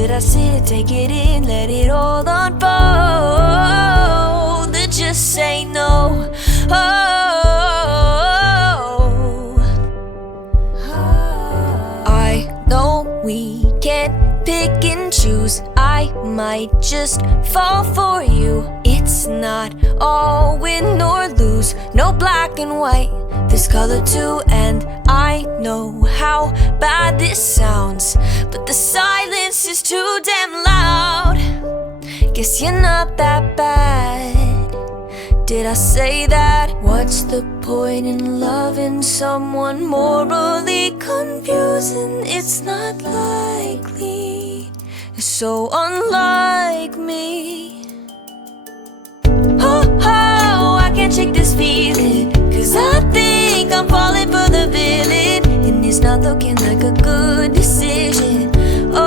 Should I sit, take it in, let it all unfold? Or just say no? I know we can't pick and choose. I might just fall for you. It's not all win or lose, no black and white, there's color too. And I know how bad this sounds, but the silence is too damn loud. Guess you're not that bad. Did I say that? What's the point in loving someone morally confusing? It's not likely, it's so unlike me. Oh, I can't shake this feeling, 'cause I think I'm falling for the villain, and it's not looking like a good decision. Oh,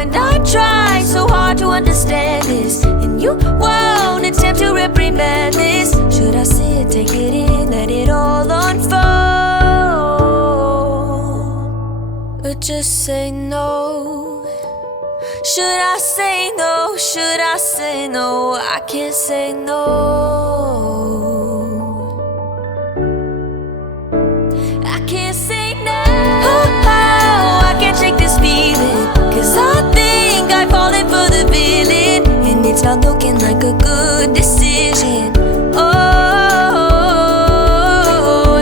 and I try so hard to understand this, and you won't attempt to reprimand this. Should I sit, take it in, let it all unfold? Or just say no? Should I say no? Should I say no? I can't say no. I can't say no. Oh, I can't shake this feeling, 'cause I think I've fallen for the villain, and it's not looking like a good decision. Oh,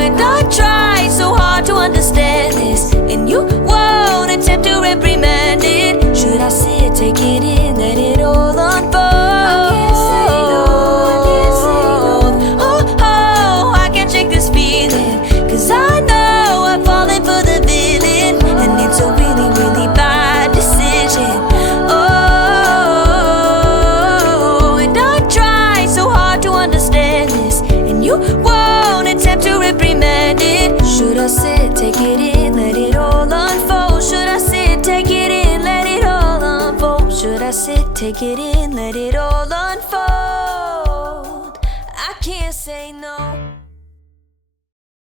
and I try so hard to understand this, and you won't attempt to reprimand it. Should I sit, take it in, let it all unfold? I can't say no, I can't say no. Oh, I can't shake this feeling, 'cause I know I've fallen for the villain, and it's a really, really bad decision. Oh, and I try so hard to understand this, and you won't attempt to reprimand it. Should I sit, take it in, let it all unfold? Should I sit, take it in, let it all unfold? Should I sit, take it in, let it all unfold? I can't say no.